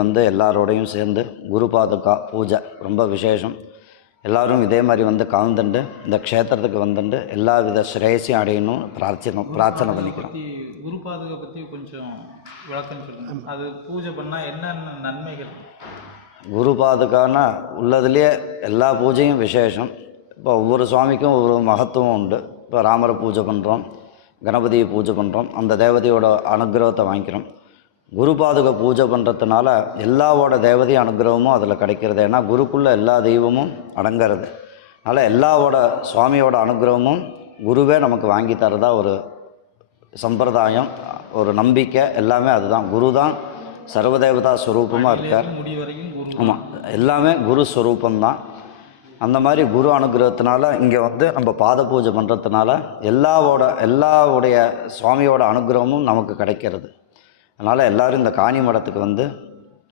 வந்து எல்லாரோடையும் சேர்ந்து குரு பாதுகா பூஜை ரொம்ப விசேஷம். எல்லாரும் இதே மாதிரி வந்து கலந்துண்டு இந்த க்ஷேத்திரத்துக்கு வந்துட்டு எல்லா வித ஸ்ரேயஸையும் அடையணும் பிரார்த்தனை பண்ணிக்கிறோம். குரு பாதுகா பற்றி கொஞ்சம் விளக்கம் சொல்லுங்கள். அது பூஜை பண்ணால் என்னென்ன நன்மைகள்? குரு பாதுகான்னா உள்ளதுலேயே எல்லா பூஜையும் விசேஷம். இப்போ ஒவ்வொரு சுவாமிக்கும் ஒவ்வொரு மகத்துவம் உண்டு. இப்போ ராமரை பூஜை பண்ணுறோம், கணபதியை பூஜை பண்ணுறோம், அந்த தேவதையோட அனுகிரகத்தை வாங்கிக்கிறோம். குரு பாதுகா பூஜை பண்ணுறதுனால எல்லாவோட தேவதையும் அனுகிரகமும் அதில் கிடைக்கிறது. ஏன்னா குருக்குள்ளே எல்லா தெய்வமும் அடங்கிறது. அதனால் எல்லாவோட சுவாமியோட அனுகிரகமும் குருவே நமக்கு வாங்கி தரதா ஒரு சம்பிரதாயம், ஒரு நம்பிக்கை, எல்லாமே அதுதான். குரு தான் சர்வதேவதா ஸ்வரூபமாக இருக்கார். ஆமாம், எல்லாமே குரு ஸ்வரூபந்தான். அந்த மாதிரி குரு அனுகிரகத்தினால இங்கே வந்து நம்ம பாத பூஜை பண்ணுறதுனால எல்லாவுடைய சுவாமியோட அனுகிரகமும் நமக்கு கிடைக்கிறது. அதனால் எல்லோரும் இந்த காணி மடத்துக்கு வந்து